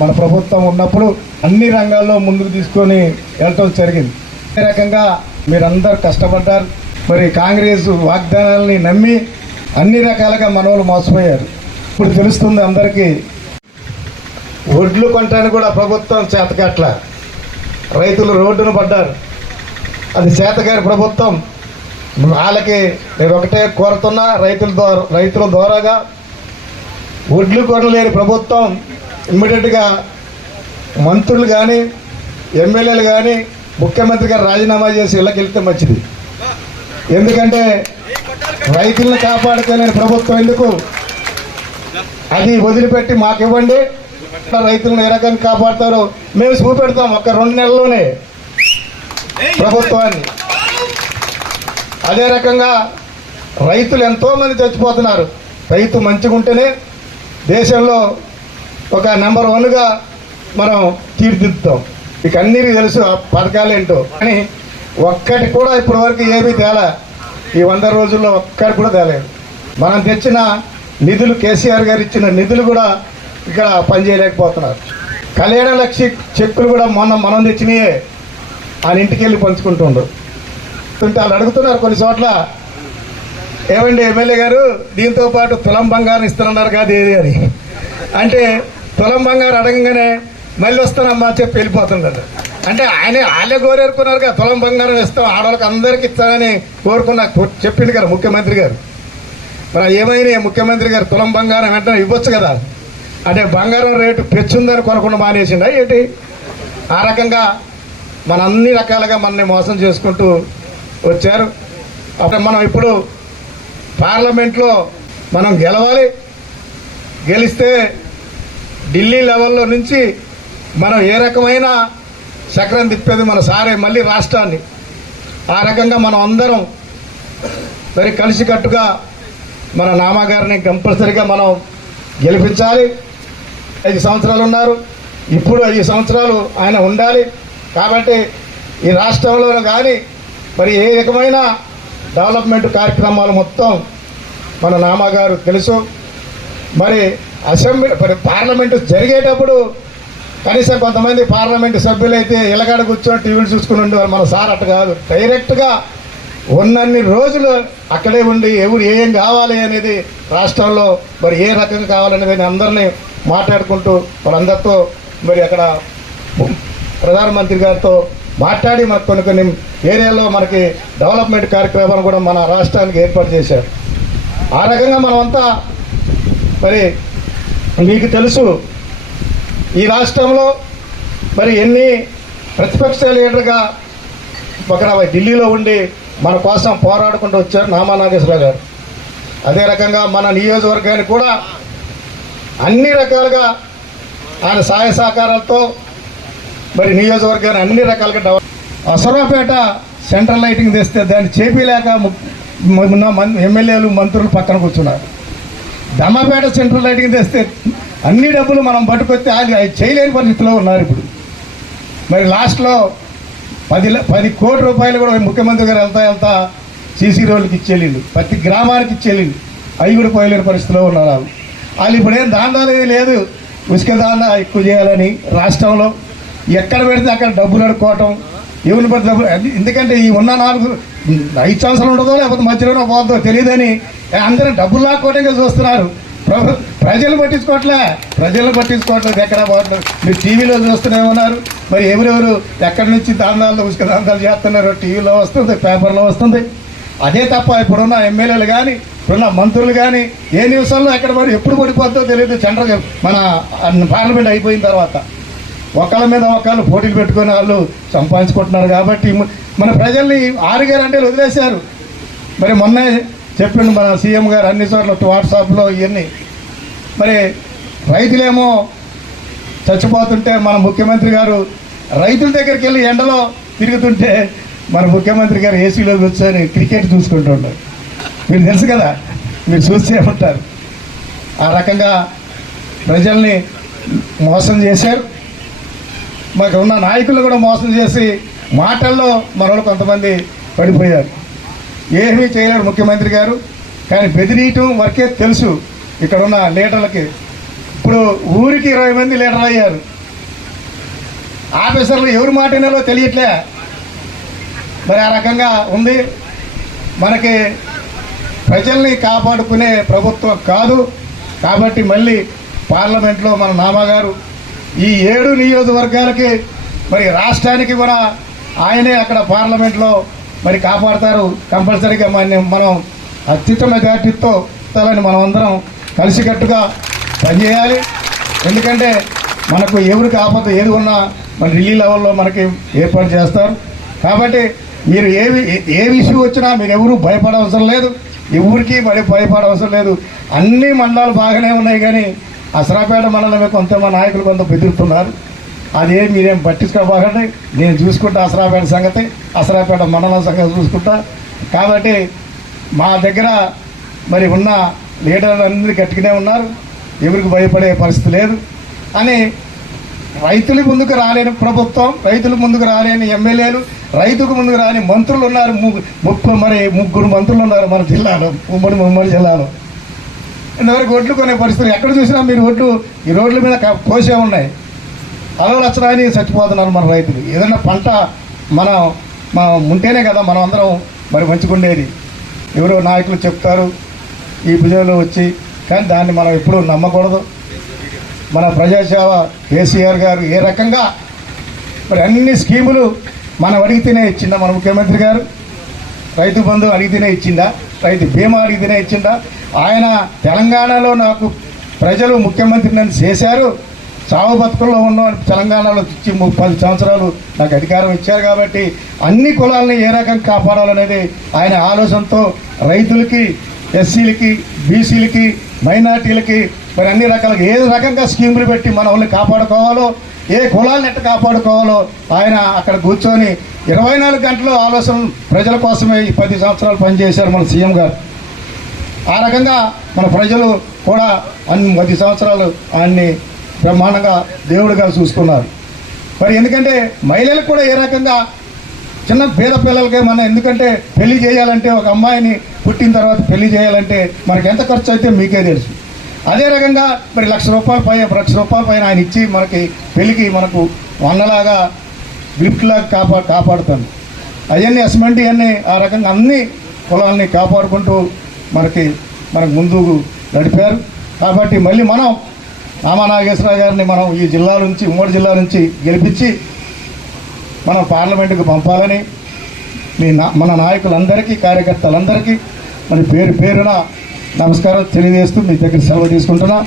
మన ప్రభుత్వం ఉన్నప్పుడు అన్ని రంగాల్లో ముందుకు తీసుకొని వెళ్ళటం జరిగింది. అదే రకంగా మీరందరూ కష్టపడ్డారు. మరి కాంగ్రెస్ వాగ్దానాలని నమ్మి అన్ని రకాలుగా మనవలు మోసపోయారు. ఇప్పుడు తెలుస్తుంది అందరికీ ఒడ్లు కొనటానికి కూడా ప్రభుత్వం చేతకట్ల. రైతులు రోడ్డున పడ్డారు. అది చేతగారి ప్రభుత్వం. వాళ్ళకి నేను ఒకటే కోరుతున్నా రైతుల ద్వారా రైతుల ద్వారాగా ఒడ్లు కొనలేని ప్రభుత్వం ఇమ్మీడియట్గా మంత్రులు కానీ ఎమ్మెల్యేలు కానీ ముఖ్యమంత్రి గారు రాజీనామా చేసి ఇళ్ళకి వెళ్తే మంచిది. ఎందుకంటే రైతులను కాపాడుకోలేని ప్రభుత్వం ఎందుకు? అది వదిలిపెట్టి మాకు ఇవ్వండి. రైతులను ఏ రకంగా కాపాడుతారో మేము చూపెడతాం ఒక రెండు నెలల్లోనే ప్రభుత్వాన్ని. అదే రకంగా రైతులు ఎంతోమంది చచ్చిపోతున్నారు. రైతు మంచిగా ఉంటేనే దేశంలో ఒక నెంబర్ వన్గా మనం తీర్చిదిద్దుతాం మీకు అన్నిటికీ తెలుసు ఆ పథకాలు ఏంటో. కానీ ఒక్కటి కూడా ఇప్పటి వరకు ఏమీ తేలా. ఈ వంద రోజుల్లో ఒక్కటి కూడా తేలేదు. మనం తెచ్చిన నిధులు కేసీఆర్ గారు ఇచ్చిన నిధులు కూడా ఇక్కడ పనిచేయలేకపోతున్నారు. కళ్యాణ లక్ష్య చెక్కులు కూడా మొన్న మనం తెచ్చినాయే. ఆయన ఇంటికి వెళ్ళి పంచుకుంటుండ్రు వాళ్ళు అడుగుతున్నారు కొన్ని చోట్ల ఏమండి ఎమ్మెల్యే గారు దీంతో పాటు తులం బంగారం ఇస్తున్నారు కాదు ఏది అని? అంటే తులం బంగారం అడగంగానే మళ్ళీ వస్తానమ్మా అని చెప్పి వెళ్ళిపోతుందట అంటే ఆయనే వాళ్ళే కోరేరుకున్నారు కదా తులం బంగారం ఇస్తాం ఆడవాళ్ళకి అందరికి ఇస్తామని కోరుకున్న చెప్పింది కదా ముఖ్యమంత్రి గారు. మరి ఏమైనా ముఖ్యమంత్రి గారు తులం బంగారం వెంటనే ఇవ్వచ్చు కదా? అంటే బంగారం రేటు పెచ్చుందని కొనకుండా మానేసిండా ఏంటి? ఆ రకంగా మన అన్ని రకాలుగా మనల్ని మోసం చేసుకుంటూ వచ్చారు. అప్పుడు మనం ఇప్పుడు పార్లమెంట్లో మనం గెలవాలి. గెలిస్తే ఢిల్లీ లెవెల్లో నుంచి మనం ఏ రకమైన చక్రం తిప్పేది మన సారే మళ్ళీ రాష్ట్రాన్ని. ఆ రకంగా మనం అందరం మరి కలిసికట్టుగా మన నామాగారిని కంపల్సరిగా మనం గెలిపించాలి. ఐదు సంవత్సరాలు ఉన్నారు. ఇప్పుడు ఐదు సంవత్సరాలు ఆయన ఉండాలి. కాబట్టి ఈ రాష్ట్రంలోనూ కానీ మరి ఏ రకమైన డెవలప్మెంట్ కార్యక్రమాలు మొత్తం మన నామాగారు తెలుసు. మరి అసెంబ్లీ మరి పార్లమెంటు జరిగేటప్పుడు కనీసం కొంతమంది పార్లమెంటు సభ్యులైతే ఇలగాడ కూర్చొని టీవీలు చూసుకుని ఉండేవారు మన సార్ అట్ట కాదు. డైరెక్ట్గా ఉన్నన్ని రోజులు అక్కడే ఉండి ఎవరు ఏం కావాలి అనేది రాష్ట్రంలో మరి ఏ రకంగా కావాలనేది అందరినీ మాట్లాడుకుంటూ మనందరితో మరి అక్కడ ప్రధానమంత్రి గారితో మాట్లాడి మనకు కొన్ని కొన్ని ఏరియాలో మనకి డెవలప్మెంట్ కార్యక్రమాలు కూడా మన రాష్ట్రానికి ఏర్పాటు చేశారు. ఆ రకంగా మనమంతా మరి మీకు తెలుసు ఈ రాష్ట్రంలో మరి ఎన్ని ప్రతిపక్ష లీడర్గా ఒక ఢిల్లీలో ఉండి మన కోసం పోరాడుకుంటూ వచ్చారు నామా నాగేశ్వరరావు గారు. అదే రకంగా మన నియోజకవర్గానికి కూడా అన్ని రకాలుగా ఆయన సహాయ సహకారాలతో మరి నియోజకవర్గాన్ని అన్ని రకాలుగా డెవలప్ అసరాపేట సెంట్రల్ లైటింగ్ తెస్తే దాన్ని చేపిలేక ఉన్న మం- ఎమ్మెల్యేలు మంత్రులు పక్కన కూర్చున్నారు. దమ్మపేట సెంట్రల్ లైటింగ్ తెస్తే అన్ని డబ్బులు మనం పట్టుకొస్తే అది చేయలేని పరిస్థితిలో ఉన్నారు ఇప్పుడు. మరి లాస్ట్లో పది ల- పది కోట్ల రూపాయలు కూడా ముఖ్యమంత్రి గారు వెళ్తా వెళ్తా సీసీ రోడ్లకి ఇచ్చేళ్ళు ప్రతి గ్రామానికి ఇచ్చేళ్ళు అవి కూడా పోయలేని పరిస్థితిలో ఉన్నారు వాళ్ళు ఇప్పుడేం ఇప్పుడు ఏం దాందాలు ఏమీ లేదు. ఉసుక దాందా ఎక్కువ చేయాలని రాష్ట్రంలో ఎక్కడ పెడితే అక్కడ డబ్బులు అడుక్కోవటం ఎవరిని పడితే డబ్బులు ఎందుకంటే ఈ ఉన్న నాలుగు ఐదు సంవత్సరాలు ఉండదో లేకపోతే మధ్యలోనే పోతుందో తెలియదని అందరూ డబ్బులు లాక్కోవడంగా చూస్తున్నారు ప్రజలు పట్టించుకోవట్లే. ప్రజలు పట్టించుకోవట్లేదు ఎక్కడ పోవట్లేదు మీరు టీవీలో చూస్తూనే ఉన్నారు. మరి ఎవరెవరు ఎక్కడి నుంచి దాందాలు ఉసుక దాందాలు చేస్తున్నారు టీవీలో వస్తుంది పేపర్లో వస్తుంది. అదే తప్ప ఇప్పుడున్న ఎమ్మెల్యేలు కానీ ఇప్పుడున్న మంత్రులు కానీ ఏ నిమిషంలో ఎక్కడ పడి ఎప్పుడు పడిపోతుందో తెలియదు. చంద్ర మన పార్లమెంట్ అయిపోయిన తర్వాత. ఒకళ్ళ మీద ఒకళ్ళు పోటీలు పెట్టుకుని వాళ్ళు సంపాదించుకుంటున్నారు కాబట్టి మన ప్రజల్ని ఆరుగారు అంటే వదిలేశారు. మరి మొన్నే చెప్పిండు మన సీఎం గారు అన్ని చోట్ల వాట్సాప్లో ఇవన్నీ. మరి రైతులేమో చచ్చిపోతుంటే మన ముఖ్యమంత్రి గారు రైతుల దగ్గరికి వెళ్ళి ఎండలో తిరుగుతుంటే మన ముఖ్యమంత్రి గారు ఏసీలో కూర్చొని క్రికెట్ చూసుకుంటుంటారు మీరు తెలుసు కదా మీరు చూస్తే ఉంటారు. ఆ రకంగా ప్రజల్ని మోసం చేశారు. మాకు ఉన్న నాయకులు కూడా మోసం చేసి మాటల్లో మనలో కొంతమంది పడిపోయారు. ఏమీ చేయలేరు ముఖ్యమంత్రి గారు. కానీ బెదిరియటం వరకే తెలుసు ఇక్కడ ఉన్న లీడర్లకి. ఇప్పుడు ఊరికి ఇరవై మంది లీడర్లు అయ్యారు. ఆఫీసర్లు ఎవరు మాట తెలియట్లే. మరి ఆ రకంగా ఉంది. మనకి ప్రజల్ని కాపాడుకునే ప్రభుత్వం కాదు. కాబట్టి మళ్ళీ పార్లమెంట్లో మన నామగారు ఈ ఏడు నియోజకవర్గాలకి మరి రాష్ట్రానికి కూడా ఆయనే అక్కడ పార్లమెంట్లో మరి కాపాడతారు కంపల్సరీగా మన మనం అత్యుత్తమ మెజార్టీతో తలని మనం అందరం కలిసికట్టుగా పనిచేయాలి. ఎందుకంటే మనకు ఎవరికి ఆపద ఏది ఉన్నా మన ఢిల్లీ లెవెల్లో మనకి ఏర్పాటు చేస్తారు. కాబట్టి మీరు ఏవి ఏ ఇష్యూ వచ్చినా మీరు ఎవరు భయపడవసరం లేదు. ఎవరికి మరి భయపడవసరం లేదు. అన్ని మండలాలు బాగానే ఉన్నాయి కానీ అసరాపేట మండలమే కొంత మా నాయకులు కొంత బెదిరుతున్నారు అదేం మీరేం పట్టించుకోబోకండి. నేను చూసుకుంటా అసరాపేట సంగతి అసరాపేట మండలం సంగతి చూసుకుంటా. కాబట్టి మా దగ్గర మరి ఉన్న లీడర్లు అందరూ గట్టిగానే ఉన్నారు. ఎవరికి భయపడే పరిస్థితి లేదు. అని రైతుల ముందుకు రాలేని ప్రభుత్వం రైతుల ముందుకు రాలేని ఎమ్మెల్యేలు రైతుకు ముందుకు రాని మంత్రులు ఉన్నారు. ము- ముగ్గురు మరి ముగ్గురు మంత్రులు ఉన్నారు మన జిల్లాలో ఉమ్మడి ఉమ్మడి జిల్లాలో. ఇంతవరకు ఒడ్లు కొనే పరిస్థితులు ఎక్కడ చూసినా మీరు ఒడ్లు ఈ రోడ్ల మీద కోసే ఉన్నాయి. అలవ లచ్చరాని చచ్చిపోతున్నారు మన రైతులు. ఏదైనా పంట మనం మనం ఉంటేనే కదా మనం అందరం మరి మంచిగుండేది ఎవరో నాయకులు చెప్తారు ఈ భుజంలో వచ్చి కానీ దాన్ని మనం ఎప్పుడూ నమ్మకూడదు. మన ప్రజాసేవ కేసీఆర్ గారు ఏ రకంగా మరి అన్ని స్కీములు మనం అడిగితేనే ఇచ్చిందా? మన ముఖ్యమంత్రి గారు రైతు బంధు అడిగితేనే ఇచ్చిందా? రైతు బీమా అడిగితేనే ఇచ్చిందా? ఆయన తెలంగాణలో నాకు ప్రజలు ముఖ్యమంత్రి నన్ను చేశారు. చావు బతుకుల్లో ఉన్న తెలంగాణలో ఇచ్చి పది సంవత్సరాలు నాకు అధికారం ఇచ్చారు కాబట్టి అన్ని కులాలని ఏ రకంగా కాపాడాలనేది ఆయన ఆలోచనతో రైతులకి ఎస్సీలకి బీసీలకి మైనార్టీలకి మరి అన్ని రకాల ఏ రకంగా స్కీములు పెట్టి మన వాళ్ళని కాపాడుకోవాలో ఏ కులాలను ఎట్ట కాపాడుకోవాలో ఆయన అక్కడ కూర్చొని ఇరవై నాలుగు గంటలు ఆలోచన ప్రజల కోసమే ఈ పది సంవత్సరాలు పనిచేశారు మన సీఎం గారు. ఆ రకంగా మన ప్రజలు కూడా అన్ని పది సంవత్సరాలు ఆయన్ని బ్రహ్మాండంగా దేవుడిగా చూసుకున్నారు. మరి ఎందుకంటే మహిళలకు కూడా ఏ రకంగా చిన్న పేద పిల్లలకే మనం ఎందుకంటే పెళ్ళి చేయాలంటే ఒక అమ్మాయిని పుట్టిన తర్వాత పెళ్ళి చేయాలంటే మనకి ఎంత ఖర్చు అయితే మీకే తెలుసు. అదే రకంగా మరి లక్ష రూపాయల పైన లక్ష రూపాయల పైన ఆయన ఇచ్చి మనకి పెళ్ళికి మనకు వందలాగా గిఫ్ట్లాగా కాపా కాపాడుతాను అవన్నీ అసమంటి అన్నీ ఆ రకంగా అన్ని కులాలని కాపాడుకుంటూ మనకి మనకు ముందుకు నడిపారు. కాబట్టి మళ్ళీ మనం రామా నాగేశ్వరరావు గారిని మనం ఈ జిల్లా నుంచి ఉమ్మడి జిల్లా నుంచి గెలిపించి మనం పార్లమెంటుకు పంపాలని మీ నా మన నాయకులందరికీ కార్యకర్తలందరికీ మరి పేరు పేరున నమస్కారం తెలియజేస్తూ మీ దగ్గర సెలవు తీసుకుంటున్నా.